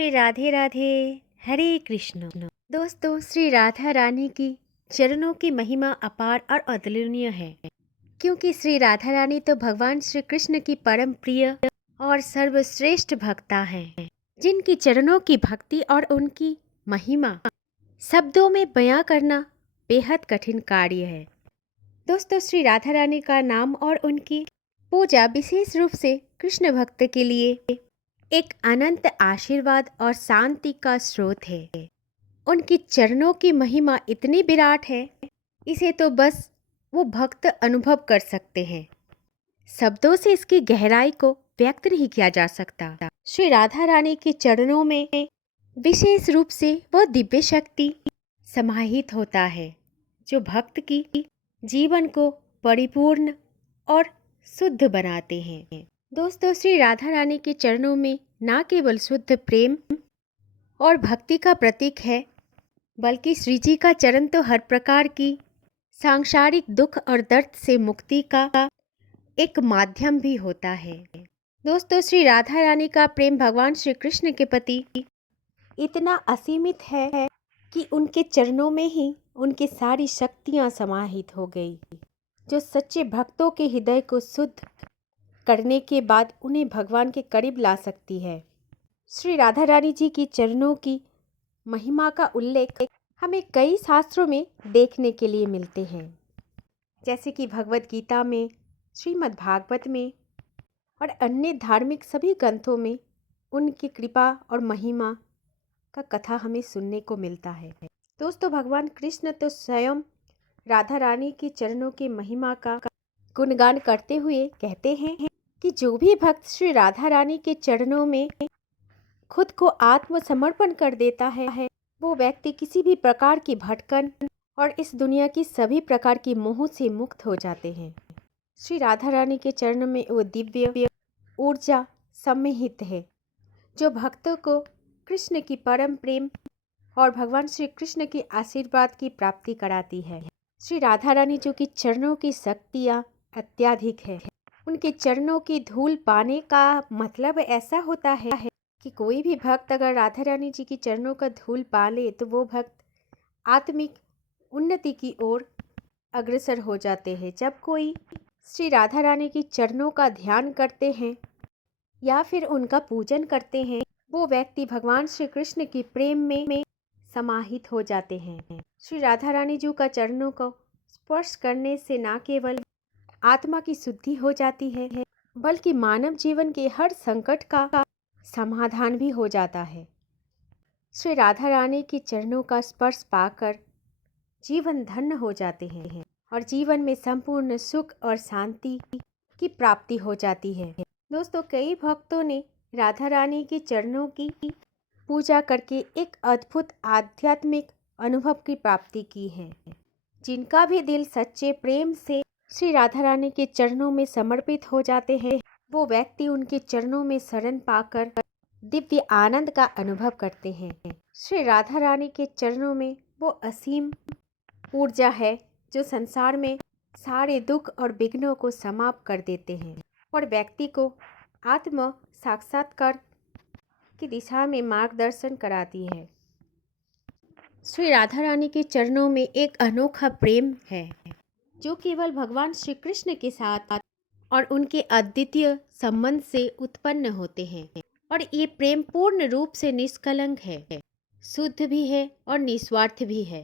श्री राधे राधे, हरे कृष्ण। दोस्तों, श्री राधा रानी की चरणों की महिमा अपार और अतुलनीय है, क्योंकि श्री राधा रानी तो भगवान श्री कृष्ण की परम प्रिय और सर्वश्रेष्ठ भक्ता हैं, जिनकी चरणों की भक्ति और उनकी महिमा शब्दों में बयां करना बेहद कठिन कार्य है। दोस्तों, श्री राधा रानी का नाम और उनकी पूजा विशेष रूप से कृष्ण भक्त के लिए एक अनंत आशीर्वाद और शांति का स्रोत है। उनकी चरणों की महिमा इतनी विराट है, इसे तो बस वो भक्त अनुभव कर सकते हैं। शब्दों से इसकी गहराई को व्यक्त नहीं किया जा सकता। श्री राधा रानी के चरणों में विशेष रूप से वो दिव्य शक्ति समाहित होता है, जो भक्त की जीवन को परिपूर्ण और शुद्ध बनाते हैं। दोस्तों, श्री राधा रानी के चरणों में न केवल शुद्ध प्रेम और भक्ति का प्रतीक है, बल्कि श्री जी का चरण तो हर प्रकार की सांसारिक दुख और दर्द से मुक्ति का एक माध्यम भी होता है। दोस्तों, श्री राधा रानी का प्रेम भगवान श्री कृष्ण के प्रति इतना असीमित है कि उनके चरणों में ही उनकी सारी शक्तियां समाहित हो गई, जो सच्चे भक्तों के हृदय को शुद्ध करने के बाद उन्हें भगवान के करीब ला सकती है। श्री राधा रानी जी की चरणों की महिमा का उल्लेख हमें कई शास्त्रों में देखने के लिए मिलते हैं, जैसे कि भगवत गीता में, श्रीमद् भागवत में और अन्य धार्मिक सभी ग्रंथों में उनकी कृपा और महिमा का कथा हमें सुनने को मिलता है। दोस्तों, भगवान कृष्ण तो स्वयं राधा रानी की चरणों की महिमा का गुणगान करते हुए कहते हैं कि जो भी भक्त श्री राधा रानी के चरणों में खुद को आत्मसमर्पण कर देता है, वो व्यक्ति किसी भी प्रकार की भटकन और इस दुनिया की सभी प्रकार की मोह से मुक्त हो जाते हैं। श्री राधा रानी के चरणों में वो दिव्य ऊर्जा सम्मिलित है, जो भक्तों को कृष्ण की परम प्रेम और भगवान श्री कृष्ण के आशीर्वाद की प्राप्ति कराती है। श्री राधा रानी जो कि चरणों की शक्तियाँ अत्याधिक है। उनके चरणों की धूल पाने का मतलब ऐसा होता है कि कोई भी भक्त अगर राधा रानी जी की चरणों का धूल पा ले, तो वो भक्त आत्मिक उन्नति की ओर अग्रसर हो जाते हैं। जब कोई श्री राधा रानी की चरणों का ध्यान करते हैं या फिर उनका पूजन करते हैं, वो व्यक्ति भगवान श्री कृष्ण की प्रेम में समाहित हो जाते हैं। श्री राधा रानी जी का चरणों को स्पर्श करने से न केवल आत्मा की शुद्धि हो जाती है, बल्कि मानव जीवन के हर संकट का समाधान भी हो जाता है। श्री राधा रानी के चरणों का स्पर्श पाकर जीवन धन्य हो जाते हैं और जीवन में संपूर्ण सुख और शांति की प्राप्ति हो जाती है। दोस्तों, कई भक्तों ने राधा रानी के चरणों की पूजा करके एक अद्भुत आध्यात्मिक अनुभव की प्राप्ति की है। जिनका भी दिल सच्चे प्रेम से श्री राधा रानी के चरणों में समर्पित हो जाते हैं, वो व्यक्ति उनके चरणों में शरण पाकर दिव्य आनंद का अनुभव करते हैं। श्री राधा रानी के चरणों में वो असीम ऊर्जा है, जो संसार में सारे दुख और विघ्नों को समाप्त कर देते हैं और व्यक्ति को आत्म साक्षात्कार की दिशा में मार्गदर्शन कराती है। श्री राधा रानी के चरणों में एक अनोखा प्रेम है, जो केवल भगवान श्री कृष्ण के साथ और उनके अद्वितीय संबंध से उत्पन्न होते हैं। और ये प्रेम पूर्ण रूप से निष्कलंक है, शुद्ध भी है और निस्वार्थ भी है।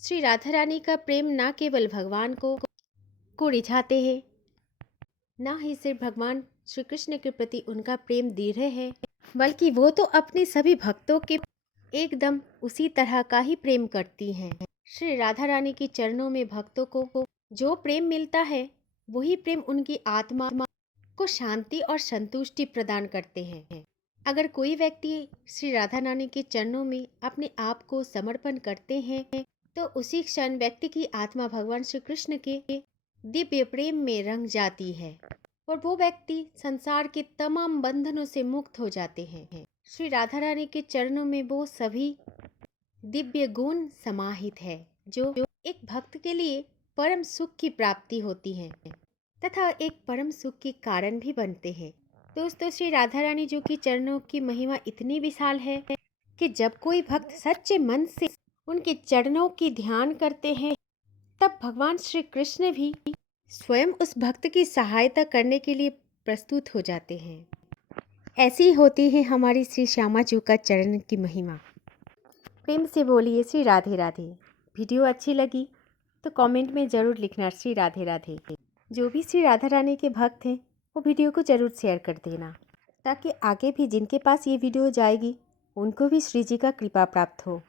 श्री राधा रानी का प्रेम न केवल भगवान को रिझाते हैं, न ही सिर्फ भगवान श्री कृष्ण के प्रति उनका प्रेम दृढ़ है, बल्कि वो तो अपने सभी भक्तों के एकदम उसी तरह का ही प्रेम करती हैं। श्री राधा रानी के चरणों में भक्तों को जो प्रेम मिलता है, वही प्रेम उनकी आत्मा को शांति और संतुष्टि प्रदान करते हैं। अगर कोई व्यक्ति श्री राधा रानी के चरणों में अपने आप को समर्पण करते हैं, तो उसी क्षण व्यक्ति की आत्मा भगवान श्री कृष्ण के दिव्य प्रेम में रंग जाती है और वो व्यक्ति संसार के तमाम बंधनों से मुक्त हो जाते हैं। श्री राधा रानी के चरणों में वो सभी दिव्य गुण समाहित है, जो एक भक्त के लिए परम सुख की प्राप्ति होती है तथा एक परम सुख के कारण भी बनते हैं। दोस्तों, श्री राधा रानी जी की चरणों की महिमा इतनी विशाल है कि जब कोई भक्त सच्चे मन से उनके चरणों की ध्यान करते हैं, तब भगवान श्री कृष्ण भी स्वयं उस भक्त की सहायता करने के लिए प्रस्तुत हो जाते हैं। ऐसी होती है हमारी श्री श्यामा जी का चरण की महिमा। प्रेम से बोलिए श्री राधे राधे। वीडियो अच्छी लगी तो कमेंट में ज़रूर लिखना श्री राधे राधे। जो भी श्री राधा रानी के भक्त हैं वो वीडियो को ज़रूर शेयर कर देना, ताकि आगे भी जिनके पास ये वीडियो जाएगी उनको भी श्री जी का कृपा प्राप्त हो।